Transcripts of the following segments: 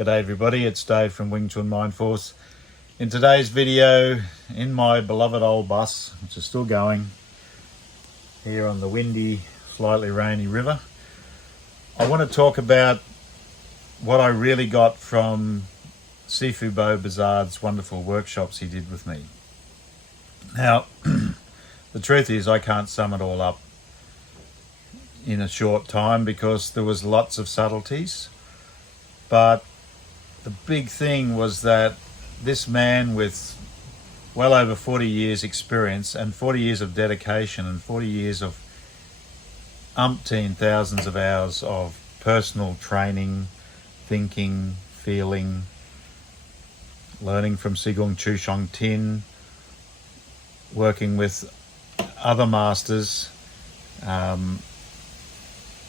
G'day everybody, it's Dave from Wing Chun Mind Force. In today's video, in my beloved old bus, which is still going, here on the windy, slightly rainy river, I want to talk about what I really got from Sifu Beau Bouzaid's wonderful workshops he did with me. Now, the truth is I can't sum it all up in a short time because there was lots of subtleties, but the big thing was that this man with well over 40 years experience and 40 years of dedication and 40 years of umpteen thousands of hours of personal training, thinking, feeling, learning from Sigong Chu Shong Tin, working with other masters.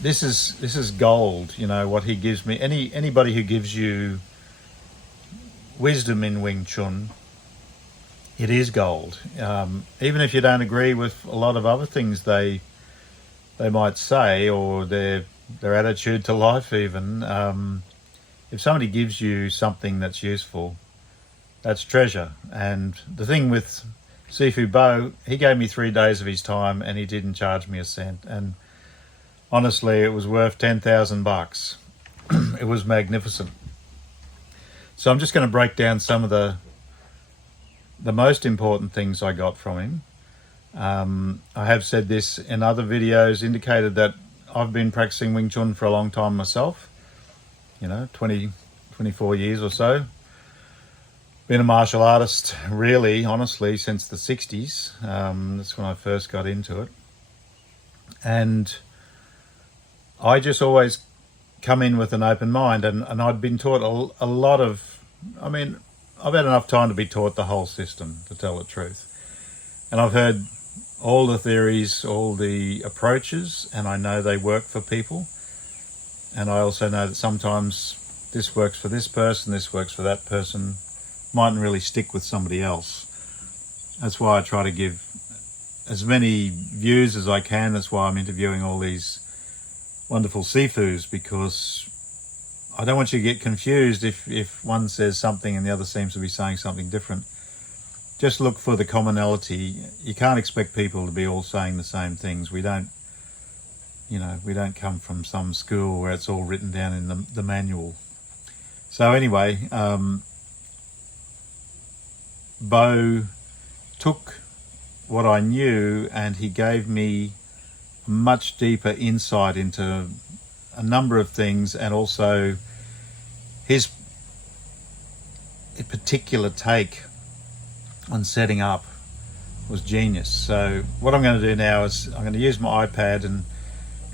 This is gold, you know, what he gives me. Anybody who gives you wisdom in Wing Chun, it is gold. Even if you don't agree with a lot of other things they might say, or their attitude to life even, if somebody gives you something that's useful, that's treasure. And the thing with Sifu Beau, he gave me 3 days of his time and he didn't charge me a cent. And honestly, it was worth 10,000 bucks. It was magnificent. So I'm just going to break down some of the most important things I got from him. I have said this in other videos, indicated that I've been practicing Wing Chun for a long time myself, 24 years or so. Been a martial artist really, honestly, since the 60s. That's when I first got into it. And I just always come in with an open mind, and I'd been taught a lot of, I've had enough time to be taught the whole system, to tell the truth. And I've heard all the theories, all the approaches, and I know they work for people. And I also know that sometimes this works for this person, this works for that person, mightn't really stick with somebody else. That's why I try to give as many views as I can. That's why I'm interviewing all these wonderful Sifus, because I don't want you to get confused if one says something and the other seems to be saying something different. Just look for the commonality. You can't expect people to be all saying the same things. We don't come from some school where it's all written down in the manual. So anyway, Beau took what I knew and he gave me much deeper insight into a number of things, and also his particular take on setting up was genius. So what I'm going to do now is I'm going to use my iPad and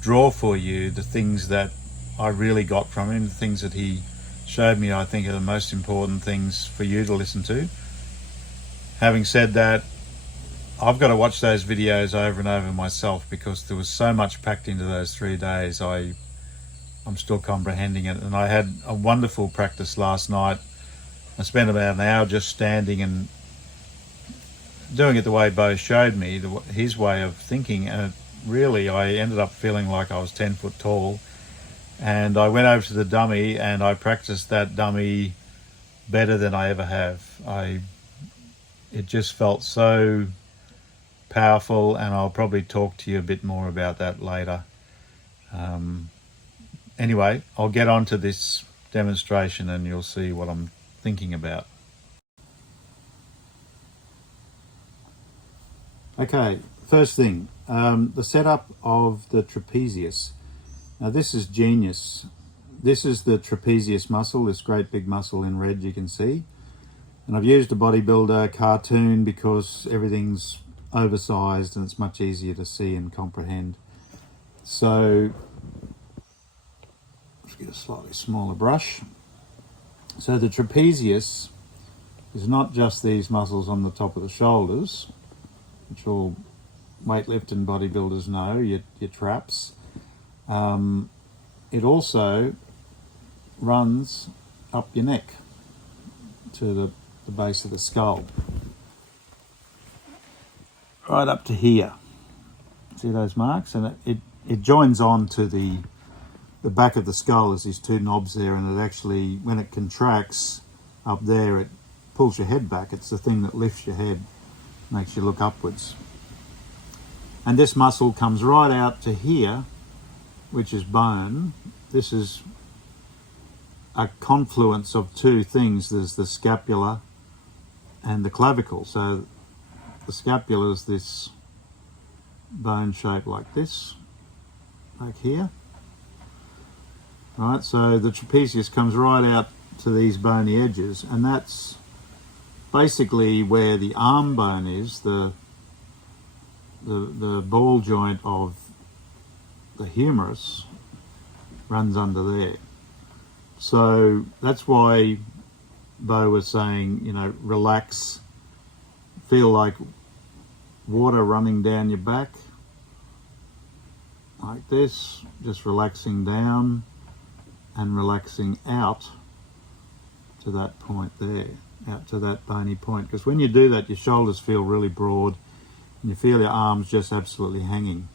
draw for you the things that I really got from him, the things that he showed me I think are the most important things for you to listen to. Having said that, I've got to watch those videos over and over myself because there was so much packed into those 3 days. I'm still comprehending it. And I had a wonderful practice last night. I spent about an hour just standing and doing it the way Beau showed me, his way of thinking. And really, I ended up feeling like I was 10 foot tall. And I went over to the dummy and I practiced that dummy better than I ever have. It just felt so powerful, and I'll probably talk to you a bit more about that later. Anyway, I'll get on to this demonstration and you'll see what I'm thinking about. Okay, first thing, the setup of the trapezius. Now this is genius. This is the trapezius muscle, this great big muscle in red you can see. And I've used a bodybuilder cartoon because everything's oversized and it's much easier to see and comprehend. So let's get a slightly smaller brush. So the trapezius is not just these muscles on the top of the shoulders, which all weightlifting bodybuilders know, your traps. It also runs up your neck to the base of the skull, right up to here. See those marks? And it joins on to the the back of the skull is these two knobs there, and it actually, when it contracts up there, it pulls your head back. It's the thing that lifts your head, makes you look upwards. And this muscle comes right out to here, which is bone. This is a confluence of two things. There's the scapula and the clavicle. So the scapula is this bone shape like this, back here. Right, so the trapezius comes right out to these bony edges, and that's basically where the arm bone is, the ball joint of the humerus runs under there. So that's why Beau was saying, you know, relax, feel like water running down your back, like this, just relaxing down and relaxing out to that point there, out to that bony point. Because when you do that, your shoulders feel really broad and you feel your arms just absolutely hanging.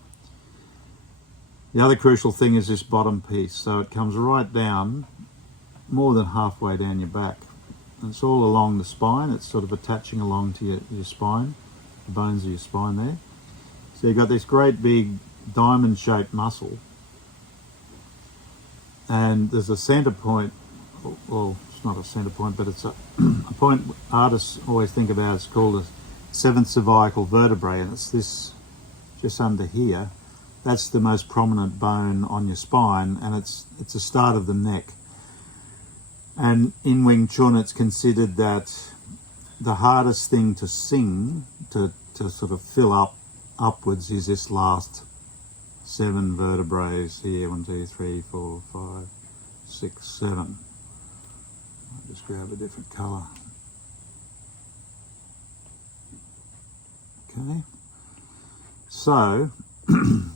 The other crucial thing is this bottom piece. So it comes right down, more than halfway down your back. And it's all along the spine. It's sort of attaching along to your spine, the bones of your spine there. So you've got this great big diamond-shaped muscle. And there's a center point, well, it's not a center point, but it's a point artists always think about. It's called a seventh cervical vertebrae, and it's this just under here. That's the most prominent bone on your spine, and it's the start of the neck. And in Wing Chun, it's considered that the hardest thing to sing, to sort of fill up upwards, is this last 7 vertebrae here. 1, 2, 3, 4, 5, 6, 7. I'll just grab a different colour. Okay. So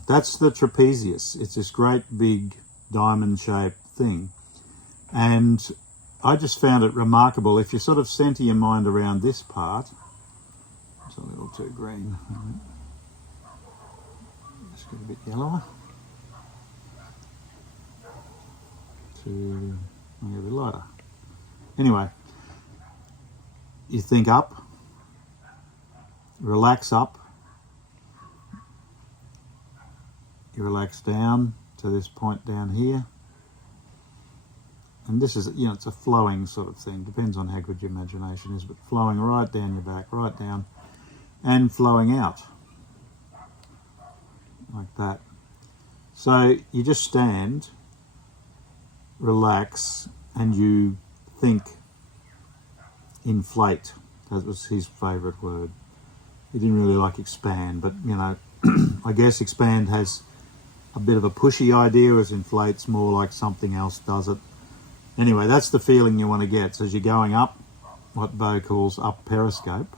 that's the trapezius. It's this great big diamond-shaped thing. And I just found it remarkable. If you sort of centre your mind around this part, it's a little too green. Just get a bit yellower. To make it a bit lighter. Anyway, you think up, relax up, you relax down to this point down here. And this is, you know, it's a flowing sort of thing. Depends on how good your imagination is, but flowing right down your back, right down, and flowing out like that. So you just stand, relax, and you think inflate. That was his favourite word. He didn't really like expand, but, you know, I guess expand has a bit of a pushy idea, whereas inflate's more like something else does it. Anyway, that's the feeling you want to get. So as you're going up, what Beau calls up periscope.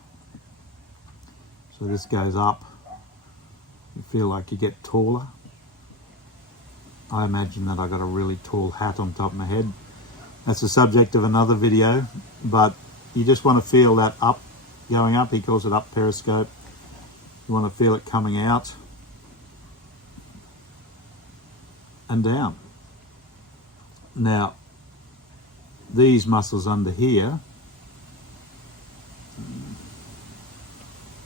So this goes up. You feel like you get taller. I imagine that I got a really tall hat on top of my head. That's the subject of another video, but you just want to feel that up, going up. He calls it up periscope. You want to feel it coming out and down. Now, these muscles under here,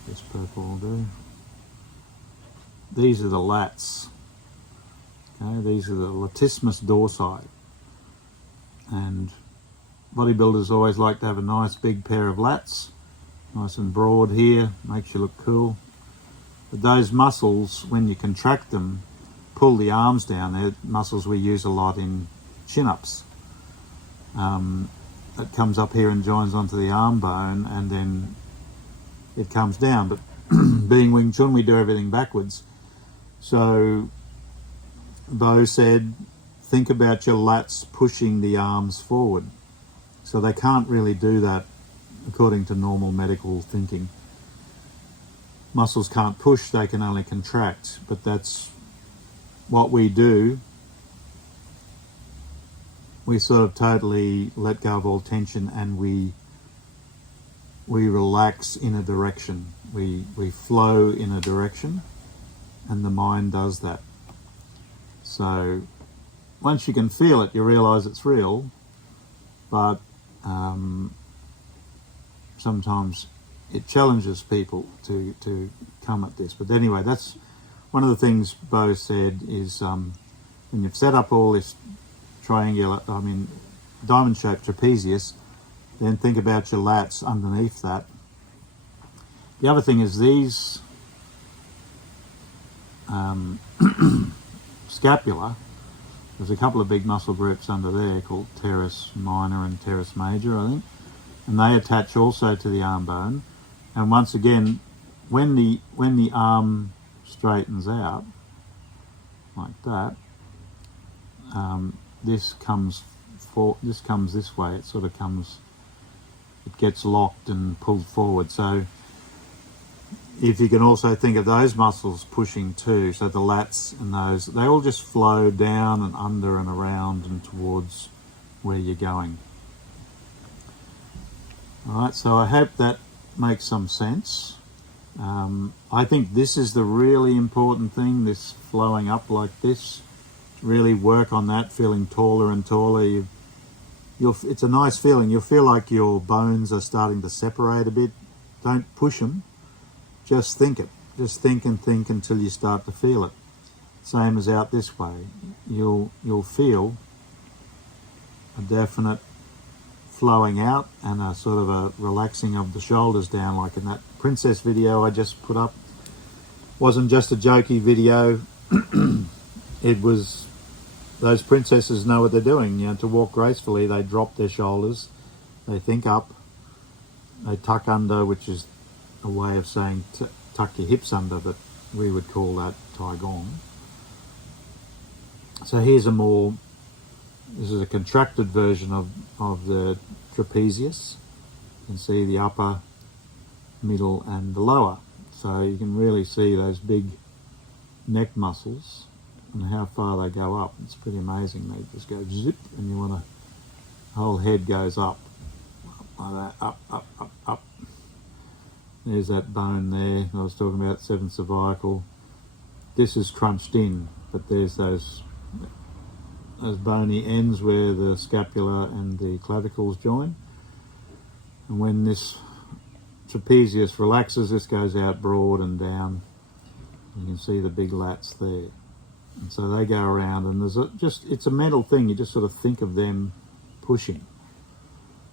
this purple will do. These are the lats. Okay, these are the Latissimus dorsi. And bodybuilders always like to have a nice big pair of lats, nice and broad here, makes you look cool. But those muscles, when you contract them, pull the arms down. They're muscles we use a lot in chin-ups. It comes up here and joins onto the arm bone, and then it comes down. But being Wing Chun, we do everything backwards. So Beau said, think about your lats pushing the arms forward. So they can't really do that according to normal medical thinking. Muscles can't push, they can only contract, but that's what we do. We sort of totally let go of all tension, and we relax in a direction. We flow in a direction, and the mind does that. So once you can feel it, you realise it's real, but sometimes it challenges people to come at this. But anyway, that's one of the things Beau said is when you've set up all this diamond-shaped trapezius, then think about your lats underneath that. The other thing is these scapula, there's a couple of big muscle groups under there called teres minor and teres major, I think, and they attach also to the arm bone. And once again, when the arm straightens out like that, this comes this way. It sort of comes, it gets locked and pulled forward. So if you can also think of those muscles pushing too, so the lats and those, they all just flow down and under and around and towards where you're going. All right, so I hope that makes some sense. I think this is the really important thing, this flowing up like this. Really work on that, feeling taller and taller. It's a nice feeling. You'll feel like your bones are starting to separate a bit. Don't push them. Just think it. Just think and think until you start to feel it. Same as out this way. You'll feel a definite flowing out and a sort of a relaxing of the shoulders down, like in that princess video I just put up. Wasn't just a jokey video. It was, those princesses know what they're doing. You know, to walk gracefully, they drop their shoulders, they think up, they tuck under, which is a way of saying tuck your hips under, but we would call that Taigong. So here's this is a contracted version of the trapezius. You can see the upper, middle and the lower. So you can really see those big neck muscles and how far they go up. It's pretty amazing. They just go zip, and the whole head goes up like that, up, up, up, up. There's that bone there I was talking about, 7th cervical. This is crunched in, but there's those bony ends where the scapula and the clavicles join. And when this trapezius relaxes, this goes out broad and down. You can see the big lats there. And so they go around, and it's a mental thing. You just sort of think of them pushing,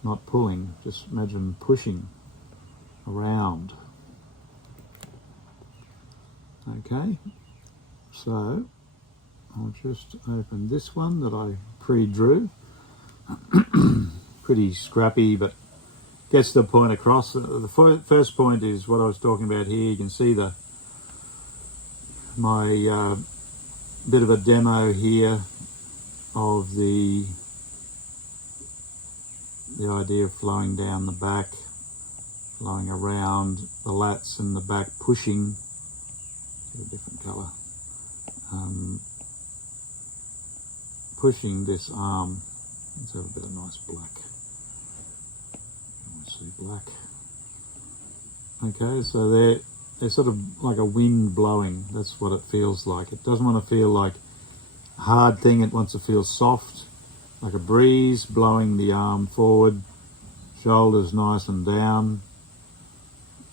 not pulling. Just imagine pushing around. Okay, so I'll just open this one that I pre-drew. Pretty scrappy, but gets the point across. The first point is what I was talking about here. You can see my bit of a demo here of the idea of flowing down the back, flowing around the lats and the back, pushing. Get a different colour. Pushing this arm. Let's have a bit of nice black. Let's see, black. Okay, so they're sort of like a wind blowing. That's what it feels like. It doesn't want to feel like a hard thing. It wants to feel soft, like a breeze blowing the arm forward, shoulders nice and down.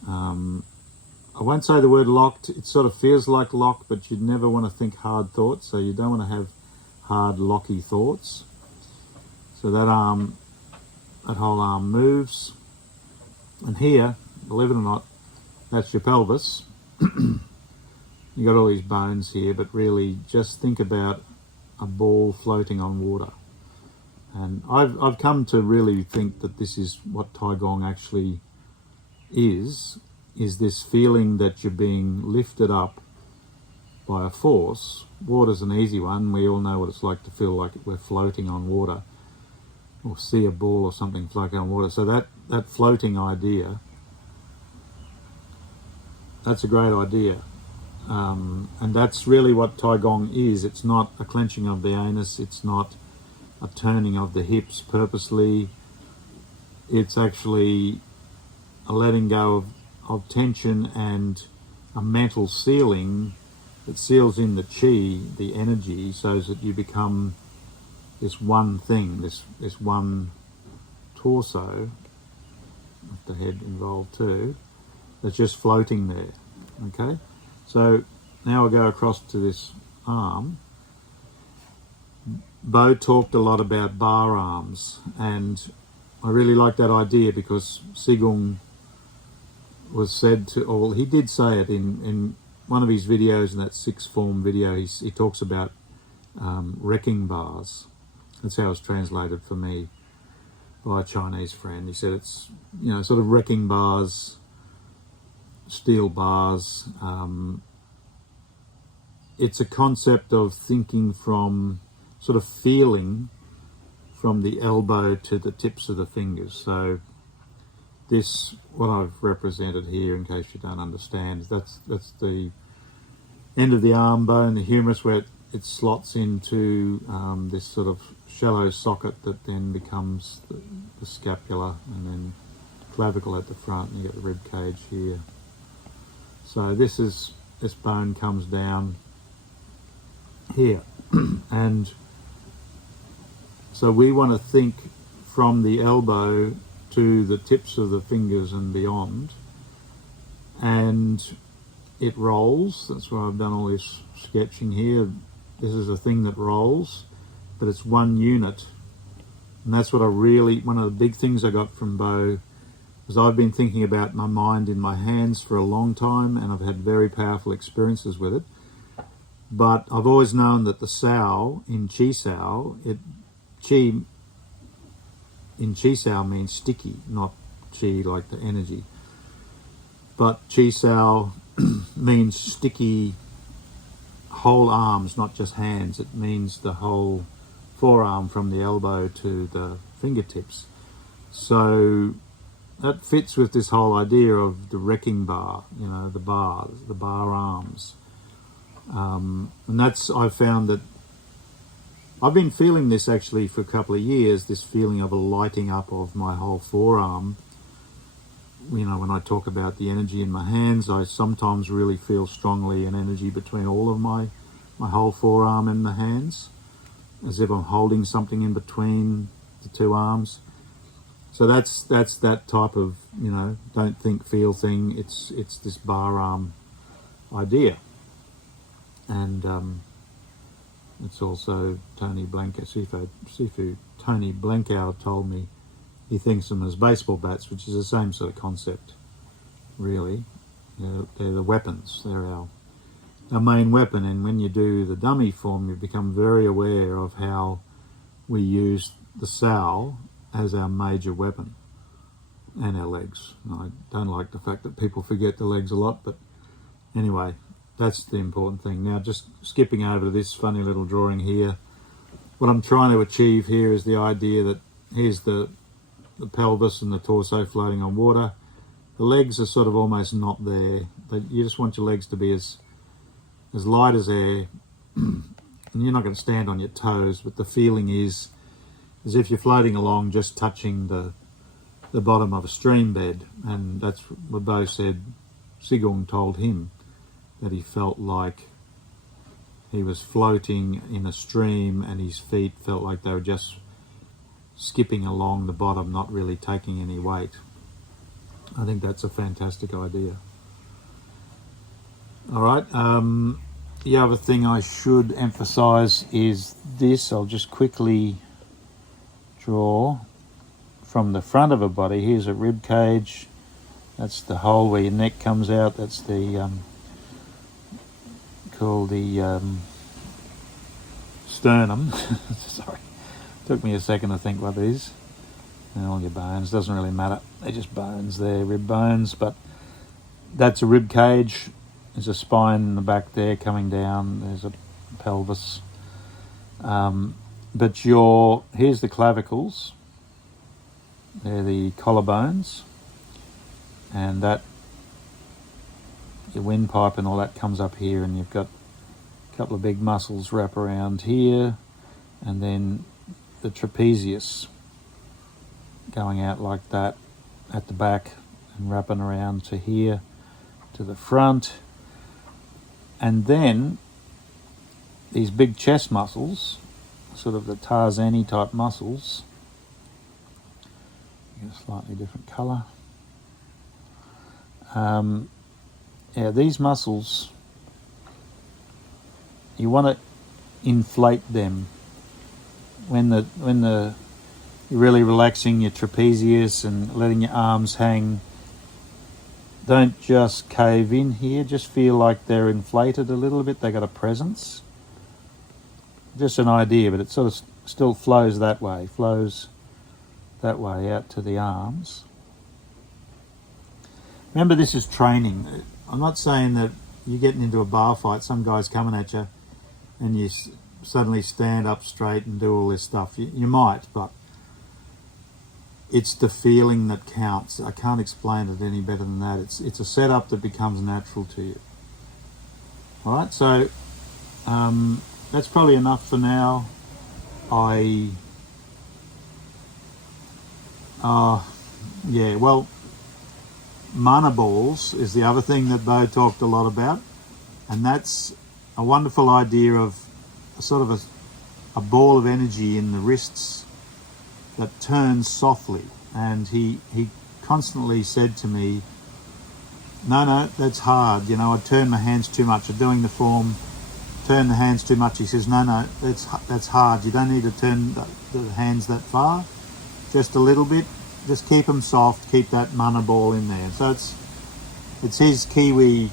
I won't say the word locked. It sort of feels like lock, but you'd never want to think hard thoughts, so you don't want to have hard, locky thoughts. So that whole arm moves. And here, believe it or not, that's your pelvis. You got all these bones here, but really just think about a ball floating on water. And I've come to really think that this is what Taigong actually is this feeling that you're being lifted up by a force. Water's an easy one. We all know what it's like to feel like we're floating on water, or see a ball or something floating on water. So that floating idea, that's a great idea. And that's really what Taigong is. It's not a clenching of the anus. It's not a turning of the hips purposely. It's actually a letting go of tension and a mental sealing that seals in the chi, the energy, so that you become this one thing, this one torso, with the head involved too, that's just floating there. Okay, so now I go across to this arm. Beau talked a lot about bar arms, and I really like that idea because Sigung was said to, or well, he did say it in one of his videos, in that 6th form video. He talks about wrecking bars. That's how it's translated for me by a Chinese friend. He said it's, you know, sort of wrecking bars, steel bars. It's a concept of thinking from, sort of feeling from the elbow to the tips of the fingers. So this, what I've represented here, in case you don't understand, that's the end of the arm bone, the humerus, where it slots into this sort of shallow socket that then becomes the scapula, and then clavicle at the front, and you get the rib cage here. So this bone comes down here, and so we want to think from the elbow to the tips of the fingers and beyond, and it rolls. That's why I've done all this sketching here. This is a thing that rolls, but it's one unit, and that's what one of the big things I got from Beau, was I've been thinking about my mind in my hands for a long time, and I've had very powerful experiences with it. But I've always known that the Sau in Chi Sau, Chi in Chi Sau means sticky, not Chi like the energy. But Chi Sau means sticky whole arms, not just hands. It means the whole forearm from the elbow to the fingertips. So that fits with this whole idea of the wrecking bar, you know, the bar arms. And that's, I've found that I've been feeling this actually for a couple of years, this feeling of a lighting up of my whole forearm. You know, when I talk about the energy in my hands, I sometimes really feel strongly an energy between all of my whole forearm and the hands, as if I'm holding something in between the two arms. So that's that type of, you know, don't think, feel thing. It's this bar arm idea. And it's also Sifu Tony Blankow told me he thinks them as baseball bats, which is the same sort of concept, really. They're the weapons. They're our main weapon. And when you do the dummy form, you become very aware of how we use the Sau as our major weapon, and our legs. I don't like the fact that people forget the legs a lot, but anyway, that's the important thing. Now, just skipping over to this funny little drawing here, what I'm trying to achieve here is the idea that here's the pelvis and the torso floating on water. The legs are sort of almost not there. You just want your legs to be as light as air, and you're not going to stand on your toes, but the feeling is as if you're floating along, just touching the bottom of a stream bed. And that's what Beau said Sigung told him, that he felt like he was floating in a stream and his feet felt like they were just skipping along the bottom, not really taking any weight. I think that's a fantastic idea. All right, the other thing I should emphasize is this. I'll just quickly draw from the front of a body. Here's a rib cage. That's the hole where your neck comes out. That's the called the sternum. Sorry, took me a second to think what it is. And all your bones, doesn't really matter. They're just bones there, rib bones. But that's a rib cage. There's a spine in the back there coming down. There's a pelvis. But here's the clavicles. They're the collarbones. And that, your windpipe and all that comes up here, and you've got a couple of big muscles wrap around here, and then the trapezius going out like that at the back and wrapping around to here, to the front. And then these big chest muscles sort of the Tarzan-y type muscles. Get a slightly different colour. Yeah, these muscles, you want to inflate them when you're really relaxing your trapezius and letting your arms hang. Don't just cave in here, just feel like they're inflated a little bit, they got a presence. Just an idea, but it sort of still flows that way out to the arms. Remember, this is training. I'm not saying that you're getting into a bar fight, some guy's coming at you and you suddenly stand up straight and do all this stuff. You might, but it's the feeling that counts. I can't explain it any better than that. It's a setup that becomes natural to you. All right, so that's probably enough for now. Yeah, well, mana balls is the other thing that Beau talked a lot about, and that's a wonderful idea of a sort of a ball of energy in the wrists that turns softly. And he constantly said to me, no, that's hard. You know, I turn my hands too much. I'm doing the form, turn the hands too much. He says, no, that's hard. You don't need to turn the hands that far, just a little bit. Just keep them soft, keep that mana ball in there. So it's his Kiwi,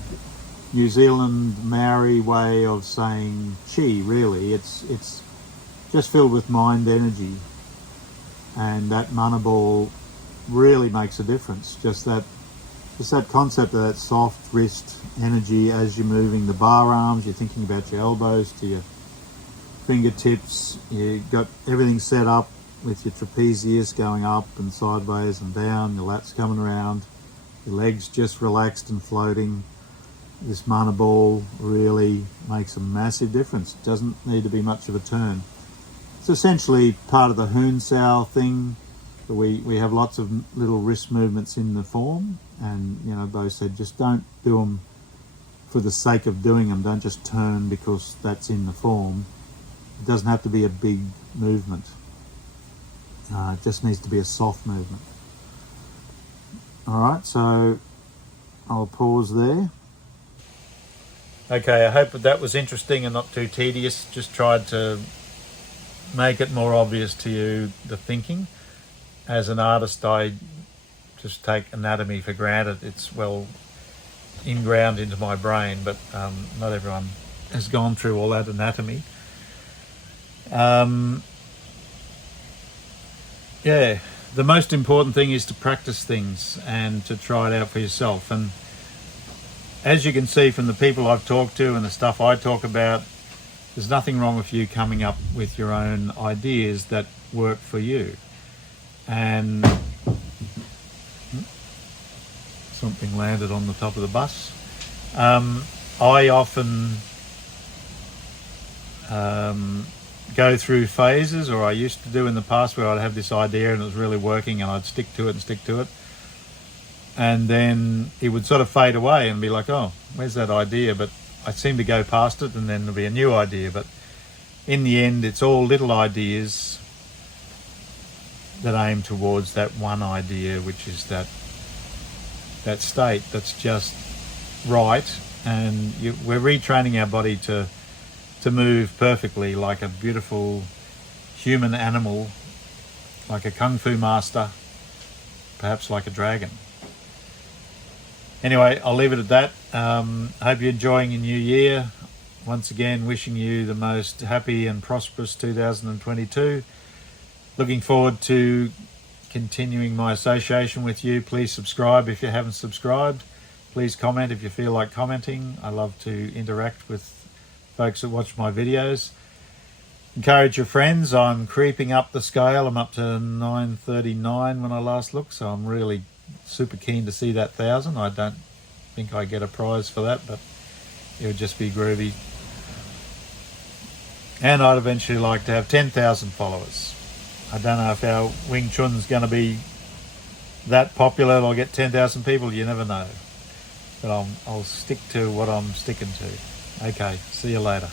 New Zealand, Maori way of saying chi, really. It's just filled with mind energy. And that mana ball really makes a difference. Just that concept of that soft wrist energy as you're moving the bar arms, you're thinking about your elbows to your fingertips, you got everything set up with your trapezius going up and sideways and down, your lats coming around, your legs just relaxed and floating. This mana ball really makes a massive difference. It doesn't need to be much of a turn. It's essentially part of the Fuk Sau thing. We have lots of little wrist movements in the form, and you know, Beau said just don't do them for the sake of doing them. Don't just turn because that's in the form. It doesn't have to be a big movement. It just needs to be a soft movement. All right, so I'll pause there. Okay, I hope that was interesting and not too tedious. Just tried to make it more obvious to you, the thinking. As an artist, I just take anatomy for granted. It's well inground into my brain, but not everyone has gone through all that anatomy. Yeah, the most important thing is to practice things and to try it out for yourself. And as you can see from the people I've talked to and the stuff I talk about, there's nothing wrong with you coming up with your own ideas that work for you. And something landed on the top of the bus. I often go through phases, or I used to do in the past, where I'd have this idea and it was really working and I'd stick to it, and then it would sort of fade away and be like, oh, where's that idea? But I seem to go past it and then there'll be a new idea. But in the end, it's all little ideas that aim towards that one idea, which is that state that's just right. And we're retraining our body to move perfectly, like a beautiful human animal, like a kung fu master, perhaps like a dragon. Anyway, I'll leave it at that. I hope you're enjoying your new year. Once again, wishing you the most happy and prosperous 2022. Looking forward to continuing my association with you. Please subscribe if you haven't subscribed. Please comment if you feel like commenting. I love to interact with folks that watch my videos. Encourage your friends. I'm creeping up the scale. I'm up to 939 when I last looked, so I'm really super keen to see that 1,000. I don't think I get a prize for that, but it would just be groovy. And I'd eventually like to have 10,000 followers. I don't know if our Wing Chun's going to be that popular. I'll get 10,000 people. You never know. But I'll stick to what I'm sticking to. Okay, see you later.